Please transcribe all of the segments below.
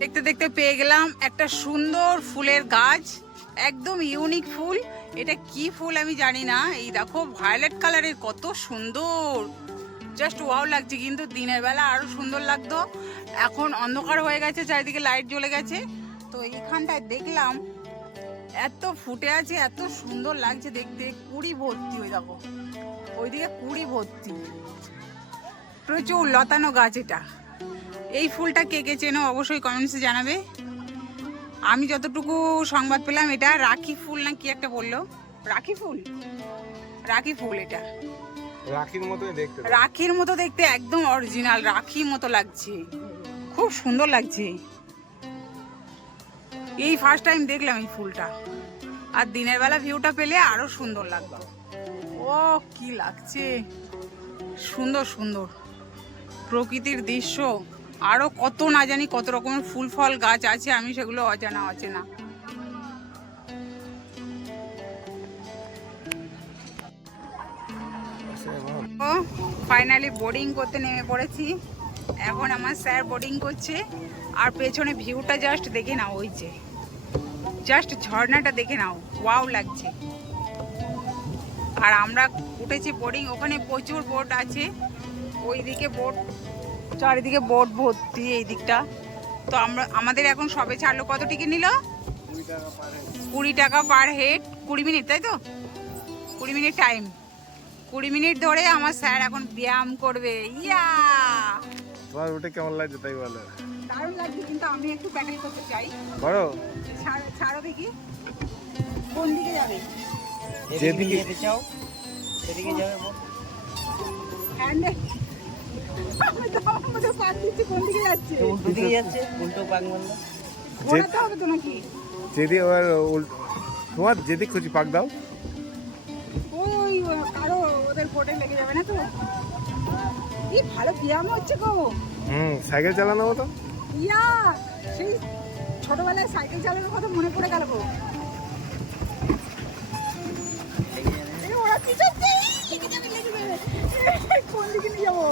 দেখতে দেখতে পেয়ে গেলাম একটা সুন্দর ফুলের গাছ, একদম ইউনিক ফুল। এটা কি ফুল আমি জানি না। এই দেখো ভায়োলেট কালারের, কত সুন্দর, জাস্ট ওয়াও লাগছে। কিন্তু দিনের বেলা আরো সুন্দর লাগতো, এখন অন্ধকার হয়ে গেছে, চারিদিকে লাইট জ্বলে গেছে। তো এইখানটায় দেখলাম এত ফুটে আছে, এত সুন্দর লাগছে দেখতে। কুড়ি ভর্তি, ওই দেখো ওইদিকে কুড়ি ভর্তি, প্রচুর লতানো গাছ এটা। এই ফুলটা কে কে চেনো অবশ্যই কমেন্টসে জানাবে। আমি যতটুকু সংবাদ পেলাম এটা রাখি ফুল না কি একটা বললো, রাখি ফুল, রাখি ফুল। এটা রাখির মতোই দেখতে, রাখির মতো দেখতে, একদম অরিজিনাল রাখির মতো লাগছে, খুব সুন্দর লাগছে। এই ফার্স্ট টাইম দেখলাম এই ফুলটা, আর দিনের বেলা ভিউটা পেলে আরো সুন্দর লাগতো। ও কি লাগছে, সুন্দর সুন্দর প্রকৃতির দৃশ্য। আরো কত না জানি কত রকমের ফুল ফল গাছ আছে, আমি সেগুলো অজানা অচেনা। ফাইনালি বোর্ডিং করতে নেমে পড়েছি। এখন আমার স্যার বোর্ডিং করছে, আর পেছনে ভিউটা জাস্ট দেখে নাও, ওই যে জাস্ট ঝর্ণাটা দেখে নাও, ওয়াও লাগছে। আর আমরা উঠেছি বোর্ডিং, ওখানে প্রচুর বোট আছে, ওইদিকে বোট, চারিদিকে বোট ভর্তি এই দিকটা। তো আমাদের এখন সবে ছাড়লো। কত টিকিট নিল? 20 টাকা পার হেড, 20 মিনিট, তাই তো? 20 মিনিট টাইম, 20 মিনিট ধরে আমার স্যার এখন ব্যায়াম করবে। ইয়া, তোমার উঠে কেমন লাগছে তাই বলো? দারুণ লাগছে, কিন্তু আমি একটু প্যাডেল করতে চাই। বড় ছাড়ো দেখি, কোন দিকে যাবে? যেদিকে যেতে চাও সেদিকে যাবে। হ্যান্ডেল আমি তো আমাদের পাক দিচ্ছি, কোন দিকে যাচ্ছে? উল্টো দিকে যাচ্ছে, উল্টো পাক মারলো। ঘোরাতে হবে তো নাকি? যেদিকে তোমার যেদিক খুশি পাক দাও। ওই কারো ওদের বোটে লেগে যাবে না তো? কি ভালো ব্যায়াম হচ্ছে গো। সাইকেল চালানো মতো। ইয়া, সেই ছোটবেলায় সাইকেল চালানোর কথা মনে পড়ে গেল গো। এই ওরা কি চাচ্ছে? লেগে যাবে, লেগে যাবে। কোন দিকে নিয়ে যাবো?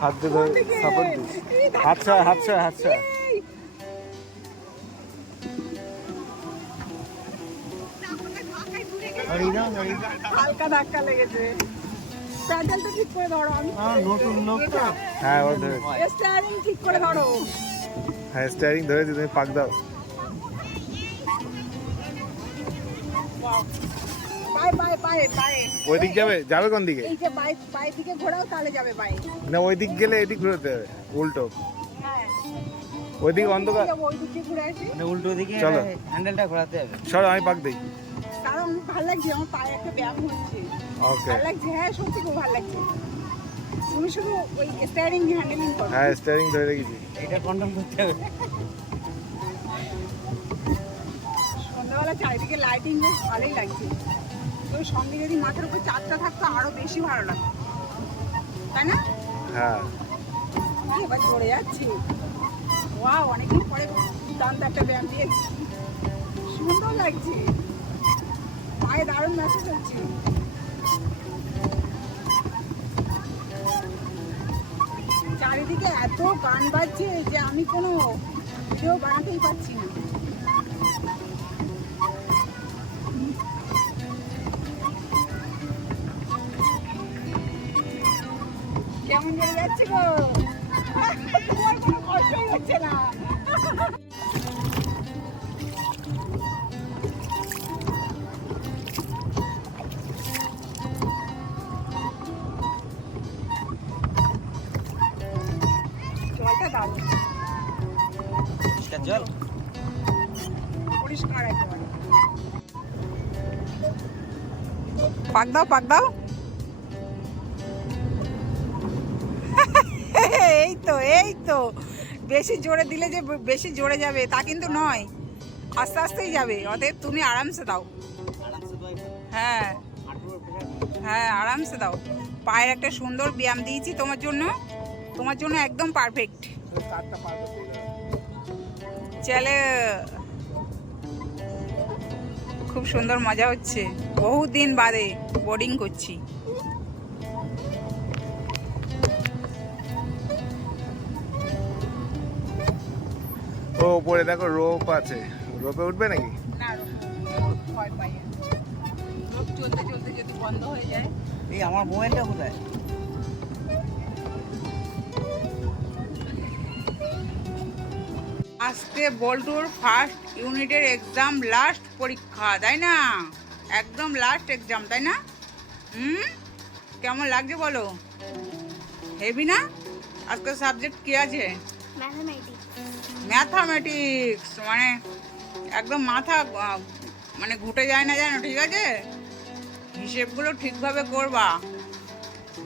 হাত দিয়ে ধরে সাপোর্ট দিস। আচ্ছা আচ্ছা আচ্ছা। হালকা ধাক্কা লেগেছে। প্যাডেলটা ঠিক করে ধরো। আমি নতুন লোক তো। হ্যাঁ ও ধরে, স্টিয়ারিং ঠিক করে ধরো। হ্যাঁ স্টিয়ারিং ধরে তুমি পাক দাও। Bye bye bye bye. ওই দিক যাবে, যাবে কোন দিকে? এই যে বাই দিকে ঘোরাও, তাহলে যাবে বাই। না ওই দিক গেলে এদিক ঘুরতে হবে, উল্টো। হ্যাঁ, ওই দিকে অন্ধকার, ওই দিকে ঘুরে আসি। মানে উল্টো দিকে চলো। হ্যান্ডেলটা ঘোরাতে হবে। সরো আমি পাক দিই। কারণ ভালো লাগছে, আমার পায়ে একটা ব্যায়াম হচ্ছে, ওকে, ভালো লাগছে। হ্যাঁ সত্যি খুব ভালো লাগছে। তুমি শুধু ওই স্টিয়ারিং হ্যান্ডেলিং করো। হ্যাঁ স্টিয়ারিং ধরে রেখেছি। এটা কন্ট্রোল করতে হবে। সন্ধ্যাবেলা চারিদিকে লাইটিং বেশ ভালোই লাগছে। ওই সঙ্গে যদি মাথার উপর চাঁদটা থাকতো আরো বেশি ভালো লাগতো, তাই না? হ্যাঁ এবার চড়ে যাচ্ছি। ওয়াও, অনেকদিন পরে দান্ত একটা ব্যায়াম দিয়েছি, সুন্দর লাগছে, পায়ে দারুণ ম্যাসেজ হচ্ছে। চারিদিকে এত গান বাজছে যে আমি কোনো ভিডিও বানাতেই পারছি না। কেমন চলে যাচ্ছে গো? তোমার কোনো কষ্টই হচ্ছে না। জলটা দারুণ জল পরিষ্কার একেবারে। পাক দাও, পাক দাও। এই তো এই তো, বেশি জোরে দিলে যে বেশি জোরে যাবে তা কিন্তু নয়, আস্তে আস্তেই যাবে। অতএব তুমি আরামসে দাও। হ্যাঁ হ্যাঁ, আরামসে দাও। পায়ের একটা সুন্দর ব্যায়াম দিয়েছি তোমার জন্য, তোমার জন্য একদম পারফেক্ট। চলে, খুব সুন্দর মজা হচ্ছে। বহুদিন বাদে বোর্ডিং করছি। ও উপরে দেখো রোপ আছে, রোপে উঠবে নাকি? না ভয় পাই আমি। রোদ চলতে চলতে যদি বন্ধ হয়ে যায়। এই আমার মোবাইলটা কোথায়? আজকে বল্টুর ফার্স্ট ইউনিটের এক্সাম, লাস্ট পরীক্ষা, তাই না? একদম লাস্ট এক্সাম, তাই না? কেমন লাগছে বলো? হেভি না? আজকে সাবজেক্ট কি আছে? ম্যাথামেটিক্স। মানে একদম মাথা মানে ঘুটে যায় না, জানো? ঠিক আছে, হিসেবগুলো ঠিকভাবে করবা,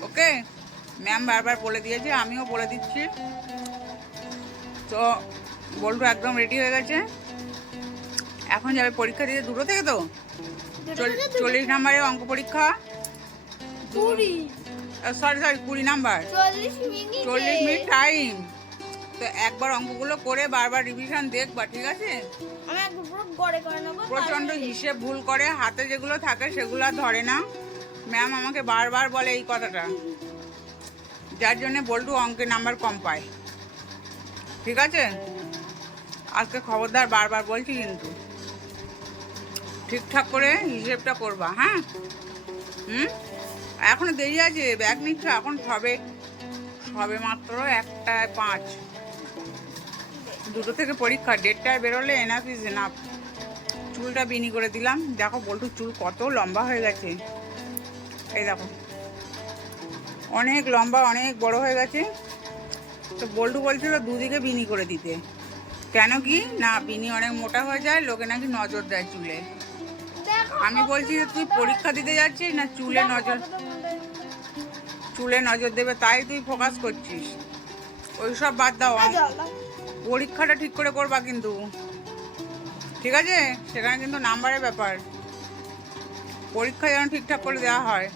ওকে? ম্যাম বারবার বলে দিয়েছে, আমিও বলে দিচ্ছি। তো বল্টু একদম রেডি হয়ে গেছে, এখন যাবে পরীক্ষা দিতে। 2টো থেকে তো 40 নাম্বারের অঙ্ক পরীক্ষা। Sorry 20 number, 40 minute time. তো একবার অঙ্কগুলো করে বারবার রিভিশন দেখবা, ঠিক আছে? প্রচন্ড হিসেব ভুল করে, হাতে যেগুলো থাকে সেগুলো আর ধরে না। ম্যাম আমাকে বারবার বলে এই কথাটা, যার জন্য বল্টু অঙ্কের নাম্বার কম পায়, ঠিক আছে? আজকে খবরদার বারবার বলছি, কিন্তু ঠিকঠাক করে হিসেবটা করবা, হ্যাঁ? এখনো দেরি আছে, ব্যাগ নিচ্ছ এখন, সবে মাত্র 1টায় 5। 2টো থেকে পরীক্ষা, 1:30টায় বেরোলে এনাফ ইজ এনাফ। চুলটা বিনি করে দিলাম, দেখো বল্টুর চুল কত লম্বা হয়ে গেছে, এই দেখো অনেক লম্বা, অনেক বড় হয়ে গেছে। তো বল্টু বলছিল দুদিকে বিনি করে দিতে, কেন কি না বিনি অনেক মোটা হয়ে যায়, লোকে নাকি নজর দেয় চুলে। আমি বলছি যে তুই পরীক্ষা দিতে যাচ্ছিস না চুলে নজর দেবে, তাই তুই ফোকাস করছিস। ওইসব বাদ দাও, পরীক্ষাটা ঠিক করে করবা কিন্তু, ঠিক আছে? সেখানে কিন্তু নাম্বারের ব্যাপার, পরীক্ষা যেন ঠিকঠাক করে দেওয়া হয়,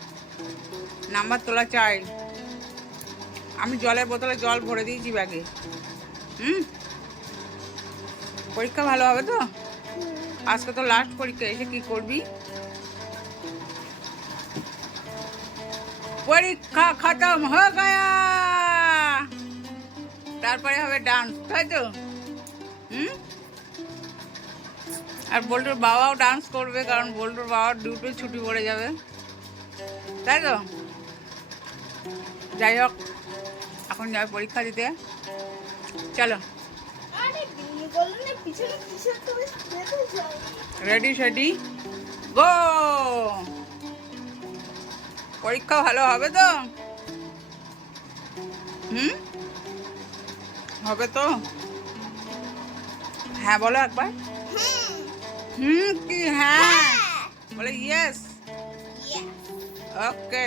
নাম্বার তোলা চাই। আমি জলের বোতলে জল ভরে দিয়েছি ব্যাগে। পরীক্ষা ভালো হবে তো? আজকে তো লাস্ট পরীক্ষা, এসে কি করবি? পরীক্ষা খতম হয়ে গয়া, তারপরে হবে ডান্স, তাই তো? আর বল্টুর বাবাও ডান্স করবে, কারণ বল্টুর বাবার ডিউটি ছুটি পড়ে যাবে, তাই তো? যাই হোক, এখন যাবে পরীক্ষা দিতে, চলো। রেডি সেডি গো, পরীক্ষা ভালো হবে তো? হবে তো? হ্যাঁ বলো একবার। কি হ্যাঁ বলে? ইয়েস। ওকে,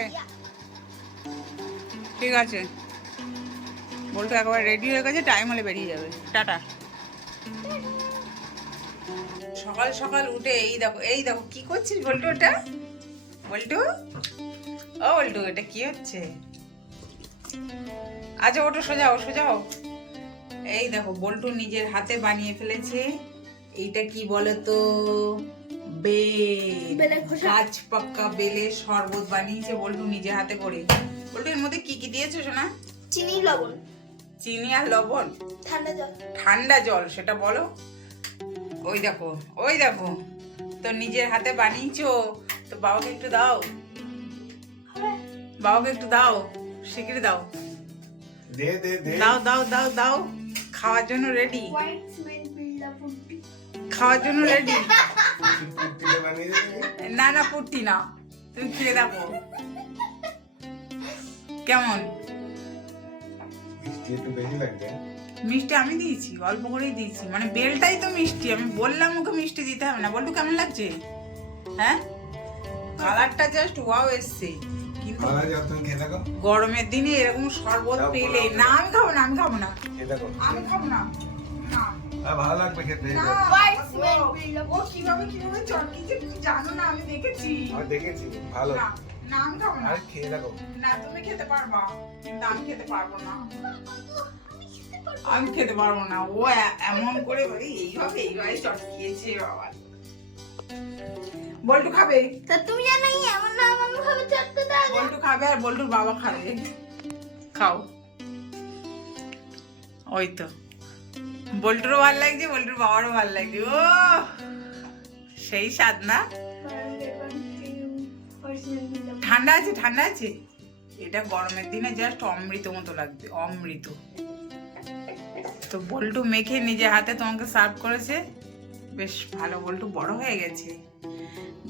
ঠিক আছে। বল্টু একবার রেডি হয়ে গেছে, টাইম হলে বেরিয়ে যাবে, টাটা। সকাল সকাল উঠে এই দেখো কি করছিস বল্টু? ওটা বল্টু, ও বল্টু, এটা কি হচ্ছে? আচ্ছা ওটা সোজাও। এই দেখো বল্টু নিজের হাতে বানিয়ে ফেলেছে, এইটা কি বলে তো? গাছ পাক্কা বেলের শরবত বানিয়েছে বল্টু নিজের হাতে করে। বল্টু এর মধ্যে কি কি দিয়েছো সোনা? চিনি আর লবণ, ঠান্ডা জল, সেটা বলো। ওই দেখো তো নিজের হাতে বানিয়েছো, তো বাবাকে একটু দাও, শিগগিরি দাও। দাও, খাওয়ার জন্য রেডি, না পুট্টি না, তুমি খেয়ে দেখো কেমন। মিষ্টি আমি দিয়েছি, অল্প করেই দিয়েছি, মানে বেলটাই তো মিষ্টি, আমি বললাম ওকে মিষ্টি দিতে হবে না। বলতো কেমন লাগছে? হ্যাঁ, কালারটা জাস্ট ওয়াও এসছে, কিন্তু গরমের দিনে এরকম শরবত পেলে না। আমি খাবো না। ভালো লাগবে খেতে। ও কিভাবে চটকিছে তুমি জানো না, আমি দেখেছি ভালো। না আমি খাবো না। খেয়ে দেখো। না তুমি খেতে পারবা, কিন্তু আমি খেতে পারবো না। ও এমন করে এইভাবে চটকিয়েছে বাবা। বল্টু খাবে, তা তুমি জানো এমন না এমন ভাবে চটকে দাও। বল্টু খাবে আর বল্টুর বাবা খাবে। খাও, ওই তো বল্টুরও ভালো লাগছে, বল্টুর বাবারও ভালো লাগছে। ও সেই স্বাদ না? ঠান্ডা আছে, ঠান্ডা আছে। এটা গরমের দিনে জাস্ট অমৃত মতো লাগবে, অমৃত। তো বল্টু মেখে নিজে হাতে তোমাকে সার্ভ করেছে। বেশ ভালো, বল্টু বড় হয়ে গেছে,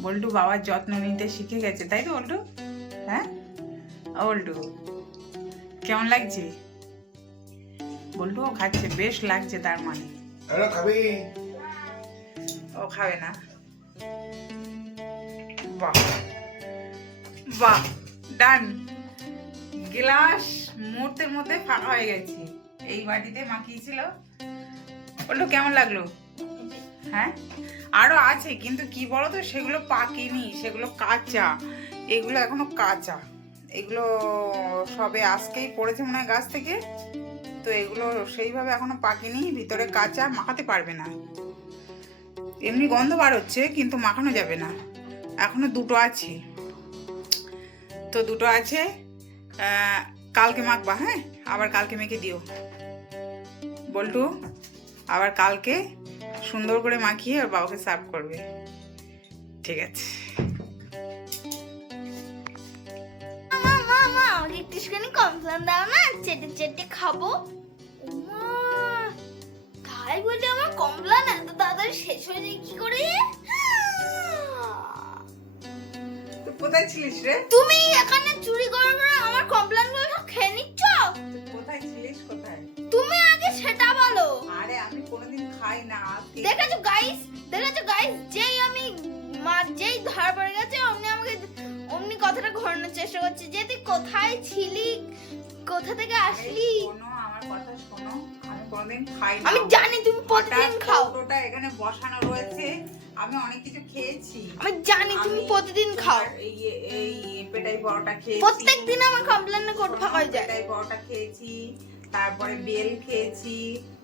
বল্টু বাবার যত্ন নিতে শিখে গেছে, তাই তো বল্টু? হ্যাঁ বল্টু, কেমন লাগছে? বল্টুও খাচ্ছে, বেশ লাগছে তার মানে। খাবি? ও খাবে না? বাহ বাহ, ডান। গ্লাস মুহূর্তের মধ্যে ফাঁকা হয়ে গেছে। এই বাটিতে মাখিয়েছিল। বললো কেমন লাগলো? হ্যাঁ, আরো আছে কিন্তু কি বলতো, সেগুলো পাকেনি, সেগুলো কাঁচা। এগুলো এখনো কাঁচা, এগুলো সবে আজকেই পড়েছে মনে হয় গাছ থেকে। তো এগুলো সেইভাবে এখনো পাকেনি, ভিতরে কাঁচা, মাখাতে পারবে না। এমনি গন্ধ বার হচ্ছে কিন্তু মাখানো যাবে না। এখনো দুটো আছে, তো দুটো আছে। কালকে মাখবা, হ্যাঁ? আবার কালকে মেখে দিও বল্টু, আবার কালকে সুন্দর করে মাখিয়ে ওর বাবাকে সার্ভ করবে, ঠিক আছে? আমাকে একটুখানি কমপ্লেন দাও না, চেটে চেটে খাবো। ওমা, তাই বলে আমার কমপ্লেন এত তাড়াতাড়ি শেষ হয়ে যায় কি করে? তো কোথায় ছিলিস রে? তুমি এখানে চুরি করে করে আমার কমপ্লেন গুলো সব খেয়ে নিচ্ছ। কোথায় ছিলিস, কোথায়? তুমি আগে সেটা বলো। আরে আমি কোনোদিন খাই না। দেখেছো গাইস, যেই আমি যেই ধরা পড়ে গেছে অমনি কথাটা ঘোরানোর চেষ্টা করছে যে তুই কোথায় ছিলি, কোথা থেকে আসলি। শোনো, আমার কথা শোনো, আমি কোনোদিন খাই না। আমি জানি তুমি প্রতিদিন খাও। ওটা এখানে বসানো রয়েছে, আমি অনেক কিছু খেয়েছি। আমি জানি তুমি প্রতিদিন খাও। এই পেটাই পরোটা খেয়েছি, প্রত্যেকদিন আমার কমপ্লেন কোড ফাঁকা হয়ে যায়। পেটাই পরোটা খেয়েছি, তারপরে বেল খেয়েছি,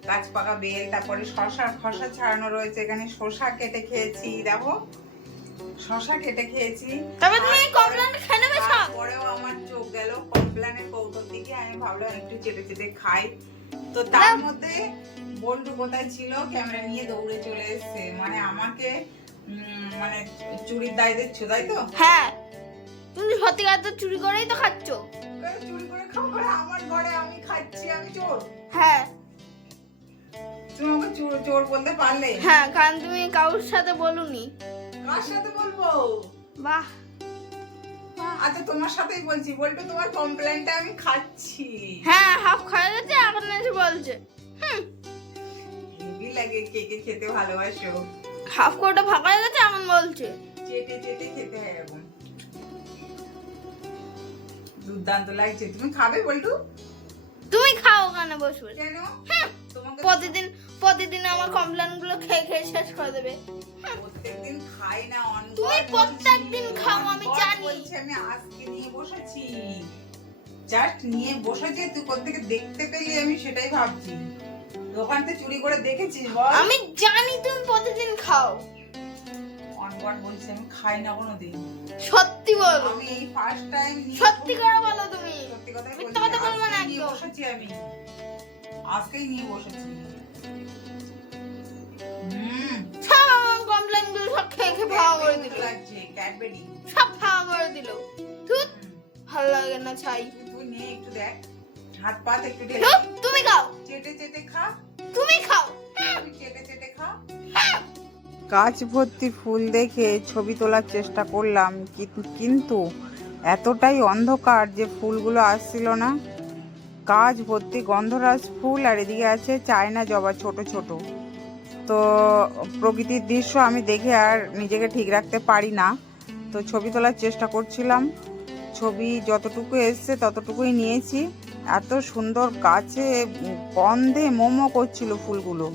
গাছ পাকা বেল, তারপরে খসা ছাড়ানো রয়েছে এখানে, শসা কেটে খেয়েছি, দেখো শসা কেটে খেয়েছি। তবে তুমি কমপ্লেন খেয়ে নেবে সব। তারপরেও আমার চোখ গেল কমপ্লেনের কৌটোর দিকে, আমি ভাবলাম একটু চেটে চেটে খাই। তো তার মধ্যে বল্টু কোথায় ছিল, ক্যামেরা নিয়ে দৌড়ে চলে এসেছে। মানে আমাকে মানে চুরির দায় দিচ্ছ, তাই তো? হ্যাঁ, তুমি সত্যিকার তো চুরি করেই তো খাচ্ছ। চুরি করে খাবো, আমার ঘরে আমি খাচ্ছি, আমি চোর? হ্যাঁ তুমি আমাকে চোর বলতে পারলে? হ্যাঁ, কারণ তুমি কারোর সাথে বলুনি। কার সাথে বলবো? বাহ, আচ্ছা তোমার সাথেই বলছি, বলতো তোমার কমপ্লেনটা আমি খাচ্ছি। হ্যাঁ হাফ খাওয়া গেছে, এখন এসে বলছে হেভি লাগে, কে কে খেতে ভালোবাসো। হাফ কোটা ফাঁকা হয়ে গেছে, এখন বলছে চেটে চেটে খেতে হয় এরকম। দুর্দান্ত লাগছে। তুমি খাবে বল্টু? তুমি খাও ওখানে বসবে। কেন? তোমাকে প্রতিদিন আমার কমপ্লেন গুলো খেয়ে খেয়ে শেষ করে দেবে। প্রত্যেকদিন খাই না, তুমি প্রত্যেকদিন খাও, আমি জানি। বলছি আমি আজকে নিয়ে বসেছি, জাস্ট নিয়ে বসেছি, তুই কোত্থেকে দেখতে পেলি আমি সেটাই ভাবছি। দোকান থেকে চুরি করে দেখেছিস বল? আমি জানি তুমি প্রতিদিন খাও। অনগন বলছি আমি খাই না কোনোদিন। সত্যি বলো, আমি এই ফার্স্ট টাইম সত্যি করে বলো তুমি। সত্যি কথাই বলছি, মিথ্যা কথা বলবে না নিয়ে একদম। বসেছি আমি, আজকেই নিয়ে বসেছি। সব আমার কমপ্লেন গুলো সব খেয়ে খেয়ে ভাঙা করে দিল। লাগছে ক্যাডবেরি, সব ভাঙা করে দিল। ধুত, ভালো লাগে না ছাই। তুই নিয়ে একটু দেখ, হাত পাত একটু ঢেলে ধুত, তুমি খাও, চেটে চেটে খা, তুমি খাও। তুই চেটে চেটে খা। গাছ ভর্তি ফুল দেখে ছবি তোলার চেষ্টা করলাম, কিন্তু এতটাই অন্ধকার যে ফুলগুলো আসছিল না। গাছ ভর্তি গন্ধরাজ ফুল, আর এদিকে আছে চায়না জবা ছোট ছোট। তো প্রকৃতির দৃশ্য আমি দেখে আর নিজেকে ঠিক রাখতে পারি না, তো ছবি তোলার চেষ্টা করছিলাম। ছবি যতটুকু এসছে ততটুকুই নিয়েছি। এত সুন্দর, গাছে গন্ধে মোমো করছিল ফুলগুলো।